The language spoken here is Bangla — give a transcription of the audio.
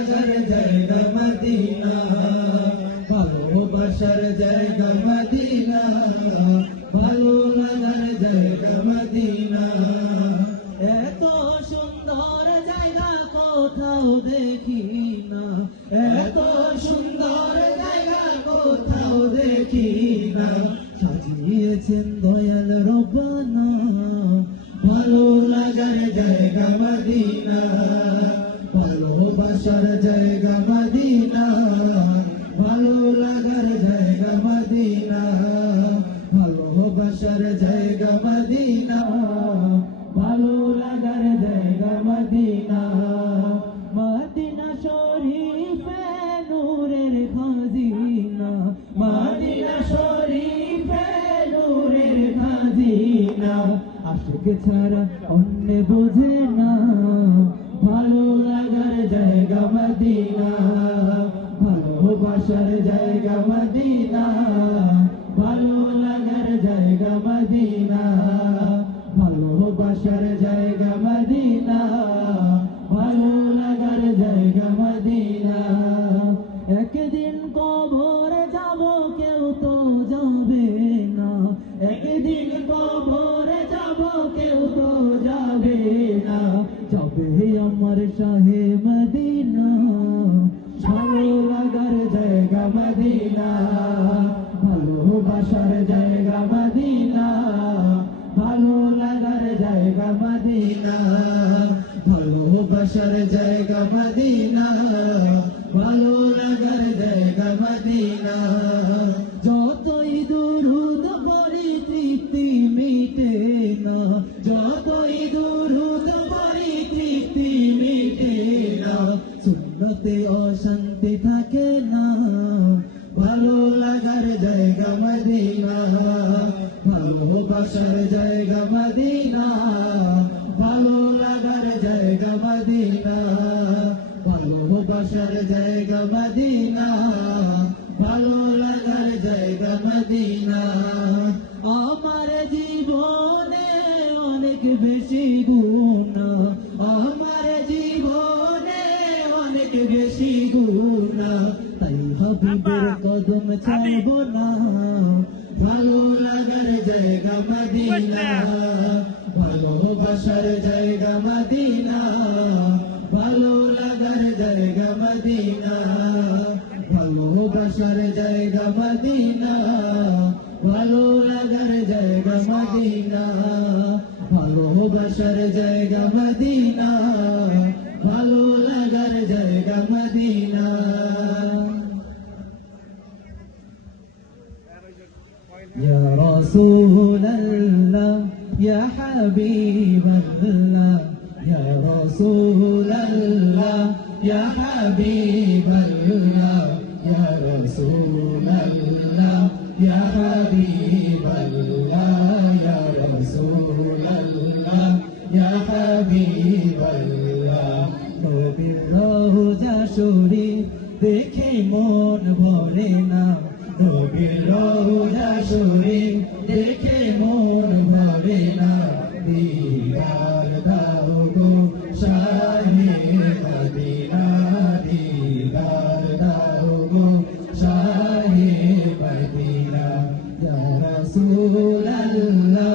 লাগার জায়গা মদিনা, ভালোবাসার জায়গা মদিনা, ভালো লাগার জায়গা মদিনা। এত সুন্দর জায়গা কোথাও দেখি না, এত সুন্দর জায়গা কোথাও দেখি না। সাজিয়েছেন দয়াল রব্বানা, ভালো লাগার জায়গা মদিনা, ভালোবাসার জায়গা মদিনা, ভালো লাগার জায়গা মদিনা, ভালোবাসার জায়গা মদিনা, ভালো লাগার জায়গা মদিনা। মদিনা শরীফে নূরের খাজিনা, মদিনা শরীফে নূরের খাজিনা। আশিক ছাড়া অন্য বোঝে না, ভালো লাগার জায়গা মদিনা, ভালোবাসার জায়গা মদিনা, ভালো লাগার জায়গা মদিনা, ভালোবাসার জায়গা মদিনা, ভালো লাগার জায়গা মদিনা। একদিন কবরে যাব কেউ তো যাবে না, একদিন কবরে যাব কেউ তো যাবে না। যাবে আমার শাহে মদিনা, ভালো লাগার জায়গা মদিনা, ভালোবাসার জায়গা মদিনা, ভালো লাগার জায়গা মদিনা, ভালোবাসার জায়গা মদিনা, ভালো লাগার জায়গা মদিনা। যতই দুরূদ পড়ি তৃপ্তি মিটে না, যতই দুরূদ পড়ি তৃপ্তি মিটে না। সুন্নতে অশান্তি থাকে না, ভালো লাগার জায়গা মদিনা, ভালোবাসার জায়গা মদিনা, ভালো লাগার জায়গা মদিনা, ভালোবাসার জায়গা মদিনা, ভালো লাগার জায়গা মদিনা। আমার জীবনে অনেক বেশি গুনাহ, আমার জীবনে অনেক বেশি গুনাহ, তাই হাবিবের কদম ছাড়ব না। ভালো লাগার জায়গা মদিনা, ভালোবাসার জায়গা মদিনা, ভালো লাগার জায়গা মদিনা, ভালোবাসার জায়গা মদিনা, ভালো লাগার জায়গা মদিনা, ভালোবাসার জায়গা মদিনা, ভালো লাগার জায়গা মদিনা। يا رسول الله يا حبيب الله، يا رسول الله يا حبيب الله، يا رسول الله يا حبيب الله، يا رسول الله يا حبيب الله। নবীর রওজা শরীফ দেখে মন ভরে না, নবীর রওজা শরীফ দেখে মন ভরে না। দিদার দাও গো শাহে মদিনা, দিদার দাও গো শাহে মদিনা। ইয়া রাসূলুল্লাহ